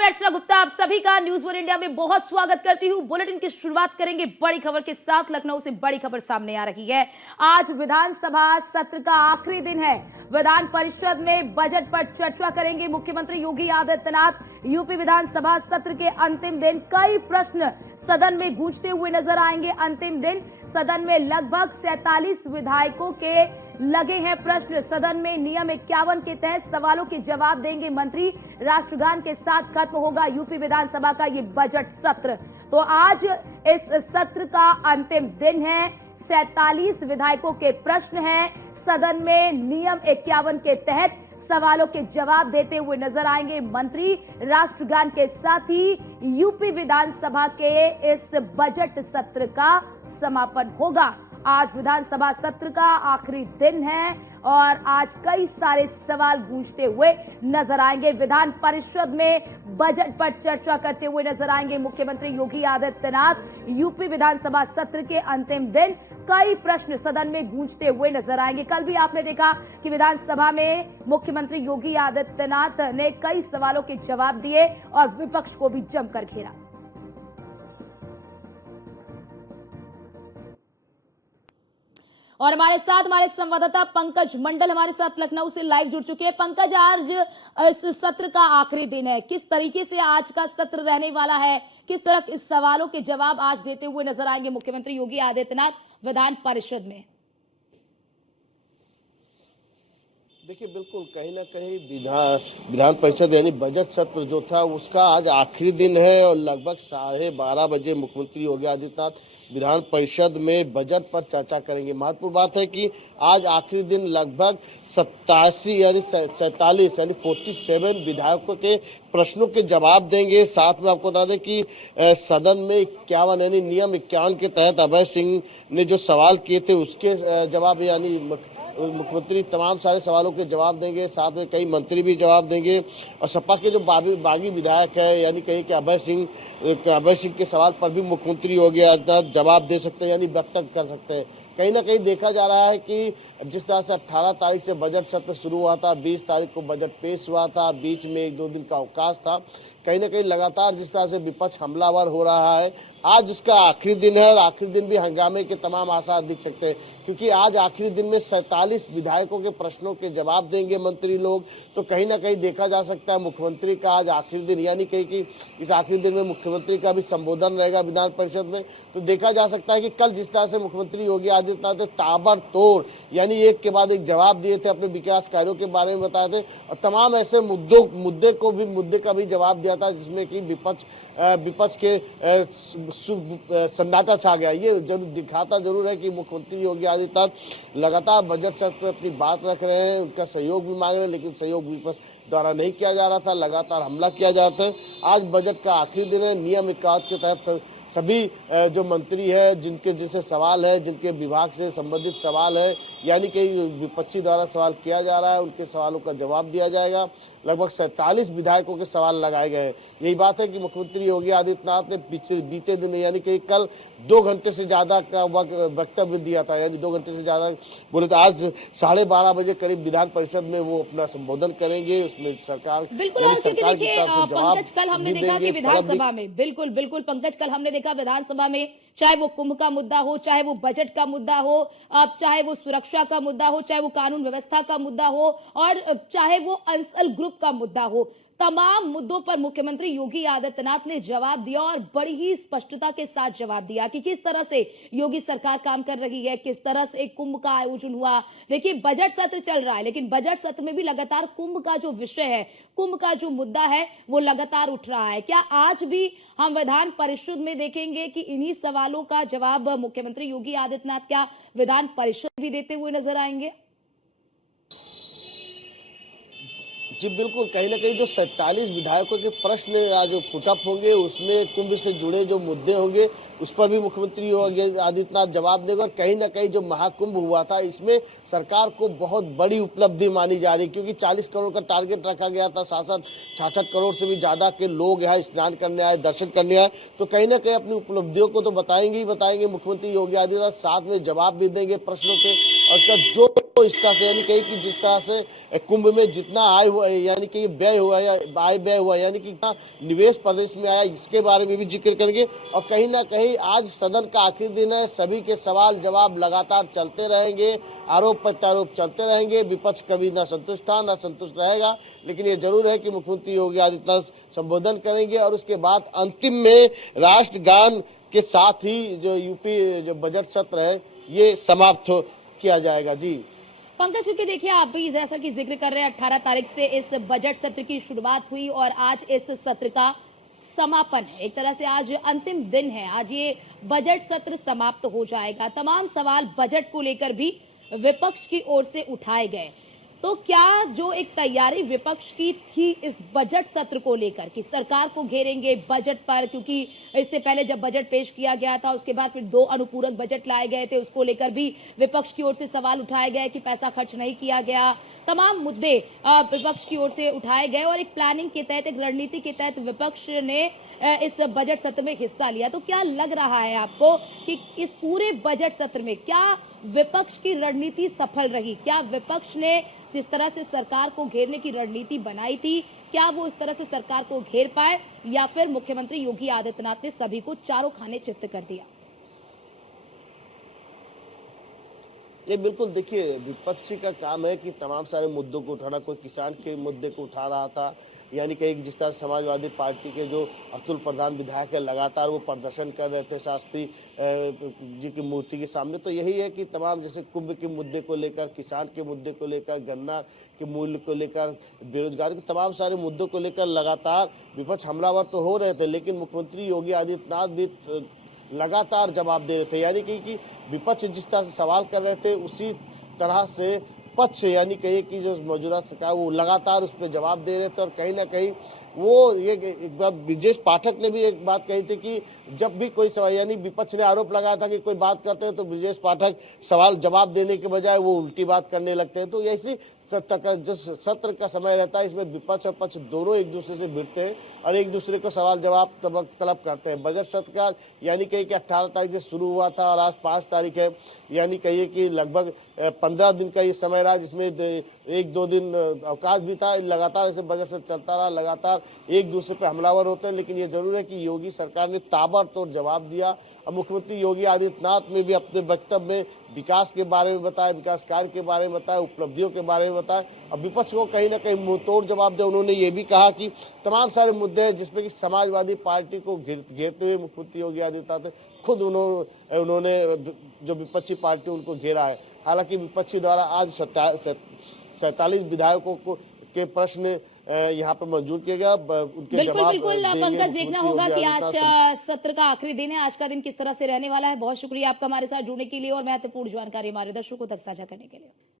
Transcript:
मैं अर्चना गुप्ता आप सभी का न्यूज वन इंडिया में बहुत स्वागत करती हूं। बुलेटिन की शुरुआत करेंगे बड़ी खबर के साथ। लखनऊ से बड़ी खबर सामने आ रही है। आज विधानसभा सत्र का आखिरी दिन है। विधान परिषद में बजट पर चर्चा करेंगे मुख्यमंत्री योगी आदित्यनाथ। यूपी विधानसभा सत्र के अंतिम दिन कई प्रश्न सदन में गूंजते हुए नजर आएंगे। अंतिम दिन सदन में लगभग 47 विधायकों के लगे हैं प्रश्न। सदन में नियम 51 के तहत सवालों के जवाब देंगे मंत्री। राष्ट्रगान के साथ खत्म होगा यूपी विधानसभा का ये बजट सत्र। तो आज इस सत्र का अंतिम दिन है। 47 विधायकों के प्रश्न हैं। सदन में नियम 51 के तहत सवालों के जवाब देते हुए नजर आएंगे मंत्री। राष्ट्रगान के साथ ही यूपी विधानसभा के इस बजट सत्र का समापन होगा। आज विधानसभा सत्र का आखिरी दिन है और आज कई सारे सवाल गूंजते हुए नजर आएंगे। विधान परिषद में बजट पर चर्चा करते हुए नजर आएंगे मुख्यमंत्री योगी आदित्यनाथ। यूपी विधानसभा सत्र के अंतिम दिन कई प्रश्न सदन में गूंजते हुए नजर आएंगे। कल भी आपने देखा कि विधानसभा में मुख्यमंत्री योगी आदित्यनाथ ने कई सवालों के जवाब दिए और विपक्ष को भी जमकर घेरा। और हमारे साथ हमारे संवाददाता पंकज मंडल हमारे साथ लखनऊ से लाइव जुड़ चुके हैं। पंकज, आज इस सत्र का आखिरी दिन है, किस तरीके से आज का सत्र रहने वाला है, किस तरह इस सवालों के जवाब आज देते हुए नजर आएंगे मुख्यमंत्री योगी आदित्यनाथ विधान परिषद में? देखिए, बिल्कुल कहीं ना कहीं विधान परिषद यानी बजट सत्र जो था उसका आज आखिरी दिन है और लगभग 12:30 बजे मुख्यमंत्री योगी आदित्यनाथ विधान परिषद में बजट पर चर्चा करेंगे। महत्वपूर्ण बात है कि आज आखिरी दिन लगभग 87 यानी 47 यानी 47 विधायकों के प्रश्नों के जवाब देंगे। साथ में आपको बता दें कि सदन में 51 यानी नियम 51 के तहत अभय सिंह ने जो सवाल किए थे उसके जवाब यानी मुख्यमंत्री तमाम सारे सवालों के जवाब देंगे। साथ में कई मंत्री भी जवाब देंगे और सपा के जो बागी विधायक है यानी कहीं कि अभय सिंह के सवाल पर भी मुख्यमंत्री योगी आदित्यनाथ जवाब दे सकते हैं यानी वक्तव्य कर सकते हैं। कहीं ना कहीं देखा जा रहा है कि जिस तरह से 18 तारीख से बजट सत्र शुरू हुआ था, 20 तारीख को बजट पेश हुआ था, बीच में 1-2 दिन का अवकाश था, कहीं ना कहीं लगातार जिस तरह से विपक्ष हमलावर हो रहा है, आज उसका आखिरी दिन है और आखिरी दिन भी हंगामे के तमाम आसार दिख सकते हैं क्योंकि आज आखिरी दिन में 47 विधायकों के प्रश्नों के जवाब देंगे मंत्री लोग। तो कहीं ना कहीं देखा जा सकता है मुख्यमंत्री का आज आखिरी दिन यानी कहीं कि इस आखिरी दिन में मुख्यमंत्री का भी संबोधन रहेगा विधान परिषद में। तो देखा जा सकता है कि कल जिस तरह से मुख्यमंत्री योगी आदित्यनाथ ने ताबड़तोड़ यानी एक के बाद एक जवाब दिए थे, अपने विकास कार्यों के बारे में बताए थे और तमाम ऐसे मुद्दे का भी जवाब दिया था जिसमें कि विपक्ष के सन्नाटा छा गया। ये जरूर दिखाता जरूर है कि मुख्यमंत्री योगी आदित्यनाथ लगातार बजट सत्र पर अपनी बात रख रहे हैं, उनका सहयोग भी मांग रहे हैं, लेकिन सहयोग विपक्ष द्वारा नहीं किया जा रहा था, लगातार हमला किया जाता है। आज बजट का आखिरी दिन है। नियम 51 के तहत सभी जो मंत्री है जिनसे सवाल है, जिनके विभाग से संबंधित सवाल है यानी कि विपक्षी द्वारा सवाल किया जा रहा है, उनके सवालों का जवाब दिया जाएगा। लगभग 47 विधायकों के सवाल लगाए गए। यही बात है कि मुख्यमंत्री योगी आदित्यनाथ ने बीते दिन यानी कि कल 2 घंटे से ज्यादा का वक्तव्य दिया था यानी 2 घंटे से ज्यादा बोले तो आज 12:30 बजे करीब विधान परिषद में वो अपना संबोधन करेंगे। उसमें सरकार बिल्कुल सरकार की तरफ से जवाब कल हमने देखा कि विधानसभा में बिल्कुल पंकज, कल हमने देखा विधानसभा में चाहे वो कुंभ का मुद्दा हो, चाहे वो बजट का मुद्दा हो, अब चाहे वो सुरक्षा का मुद्दा हो, चाहे वो कानून व्यवस्था का मुद्दा हो और चाहे वो अंसल ग्रुप का मुद्दा हो, तमाम मुद्दों पर मुख्यमंत्री योगी आदित्यनाथ ने जवाब दिया और बड़ी ही स्पष्टता के साथ जवाब दिया कि किस तरह से योगी सरकार काम कर रही है, किस तरह से कुंभ का आयोजन हुआ। देखिए, बजट सत्र चल रहा है लेकिन बजट सत्र में भी लगातार कुंभ का जो विषय है, कुंभ का जो मुद्दा है वो लगातार उठ रहा है। क्या आज भी हम विधान परिषद में देखेंगे कि इन्हीं सवालों का जवाब मुख्यमंत्री योगी आदित्यनाथ क्या विधान परिषद भी देते हुए नजर आएंगे? जी बिल्कुल, कहीं ना कहीं जो 47 विधायकों के प्रश्न आज पुटअप होंगे उसमें कुंभ से जुड़े जो मुद्दे होंगे उस पर भी मुख्यमंत्री योगी आदित्यनाथ जवाब देंगे। और कहीं ना कहीं जो महाकुंभ हुआ था इसमें सरकार को बहुत बड़ी उपलब्धि मानी जा रही क्योंकि 40 करोड़ का टारगेट रखा गया था। 66 करोड़ से भी ज्यादा के लोग यहाँ स्नान करने आए, दर्शन करने आए। तो कहीं ना कहीं अपनी उपलब्धियों को तो बताएंगे ही बताएंगे मुख्यमंत्री योगी आदित्यनाथ, साथ में जवाब भी देंगे प्रश्नों के और उसका जो इस तरह से यानी कहीं कि जिस तरह से कुंभ में जितना आय हुआ है, यानी कि व्यय हुआ है, आय व्यय हुआ है, यानी कि कितना निवेश प्रदेश में आया, इसके बारे में भी जिक्र करेंगे। और कहीं ना कहीं आज सदन का आखिरी दिन है, सभी के सवाल जवाब लगातार चलते रहेंगे, आरोप प्रत्यारोप चलते रहेंगे, विपक्ष कभी ना संतुष्ट था ना संतुष्ट रहेगा। लेकिन ये जरूर है कि मुख्यमंत्री योगी आदित्यनाथ संबोधन करेंगे और उसके बाद अंतिम में राष्ट्रगान के साथ ही जो यूपी जो बजट सत्र है ये समाप्त किया जाएगा। जी पंकज, क्योंकि देखिए आप भी जैसा कि जिक्र कर रहे हैं 18 तारीख से इस बजट सत्र की शुरुआत हुई और आज इस सत्र का समापन है। एक तरह से आज अंतिम दिन है, आज ये बजट सत्र समाप्त हो जाएगा। तमाम सवाल बजट को लेकर भी विपक्ष की ओर से उठाए गए। तो क्या जो एक तैयारी विपक्ष की थी इस बजट सत्र को लेकर कि सरकार को घेरेंगे बजट पर, क्योंकि इससे पहले जब बजट पेश किया गया था उसके बाद फिर 2 अनुपूरक बजट लाए गए थे, उसको लेकर भी विपक्ष की ओर से सवाल उठाए गए कि पैसा खर्च नहीं किया गया। तमाम मुद्दे विपक्ष की ओर से उठाए गए और एक प्लानिंग के तहत, एक रणनीति के तहत विपक्ष ने इस बजट सत्र में हिस्सा लिया। तो क्या लग रहा है आपको कि इस पूरे बजट सत्र में क्या विपक्ष की रणनीति सफल रही? क्या विपक्ष ने जिस तरह से सरकार को घेरने की रणनीति बनाई थी, क्या वो इस तरह से सरकार को घेर पाए, या फिर मुख्यमंत्री योगी आदित्यनाथ ने सभी को चारों खाने चित्त कर दिया? ये बिल्कुल देखिए, विपक्षी का काम है कि तमाम सारे मुद्दों को उठाना। कोई किसान के मुद्दे को उठा रहा था, यानी कि जिस तरह समाजवादी पार्टी के जो अतुल प्रधान विधायक है लगातार वो प्रदर्शन कर रहे थे शास्त्री जी की मूर्ति के सामने। तो यही है कि तमाम जैसे कुंभ के मुद्दे को लेकर, किसान के मुद्दे को लेकर, गन्ना के मूल्य को लेकर, बेरोजगारी के तमाम सारे मुद्दों को लेकर लगातार विपक्ष हमलावर तो हो रहे थे, लेकिन मुख्यमंत्री योगी आदित्यनाथ भी लगातार जवाब दे रहे थे। यानी कि विपक्ष जिस तरह से सवाल कर रहे थे उसी तरह से पक्ष यानी कहिए कि जो मौजूदा सरकार वो लगातार उस पर जवाब दे रहे थे। और कहीं ना कहीं वो ये एक बार ब्रजेश पाठक ने भी एक बात कही थी कि जब भी कोई सवाल, यानी विपक्ष ने आरोप लगाया था कि कोई बात करते हैं तो ब्रजेश पाठक सवाल जवाब देने के बजाय वो उल्टी बात करने लगते हैं। तो ऐसी सत्र का समय रहता है, इसमें विपक्ष और पक्ष दोनों एक दूसरे से भिड़ते हैं और एक दूसरे को सवाल जवाब तलब करते हैं। बजट सत्र का यानी कहिए कि 18 तारीख से शुरू हुआ था और आज 5 तारीख है, यानी कहिए कि लगभग 15 दिन का ये समय रहा, जिसमें 1-2 दिन अवकाश भी था। लगातार ऐसे बजट सत्र चलता रहा, लगातार एक दूसरे पे हमलावर होते हैं। लेकिन ये जरूर है कि योगी सरकार ने ताबड़तोड़ जवाब दिया। अब मुख्यमंत्री योगी आदित्यनाथ ने भी अपने वक्तव्य में विकास के बारे में बताया, विकास कार्य के बारे में बताया, उपलब्धियों के बारे में बताया। अब विपक्ष को कहीं ना कहीं मुंहतोड़ जवाब दिया। उन्होंने ये भी कहा कि तमाम सारे मुद्दे हैं जिसमें कि समाजवादी पार्टी को घेरते हुए मुख्यमंत्री योगी आदित्यनाथ खुद उन्होंने जो विपक्षी पार्टी उनको घेरा है। हालांकि विपक्षी द्वारा आज 47 विधायकों के प्रश्न यहाँ पर मंजूर किया गया, उनके बिल्कुल जवाब बिल्कुल देंगे पंकज, देखना मुख्यमंत्री होगा योगी कि आदित्यनाथ। आज सत्र का आखिरी दिन है, आज का दिन किस तरह से रहने वाला है। बहुत शुक्रिया आपका हमारे साथ जुड़ने के लिए और महत्वपूर्ण जानकारी हमारे दर्शकों तक साझा करने के लिए।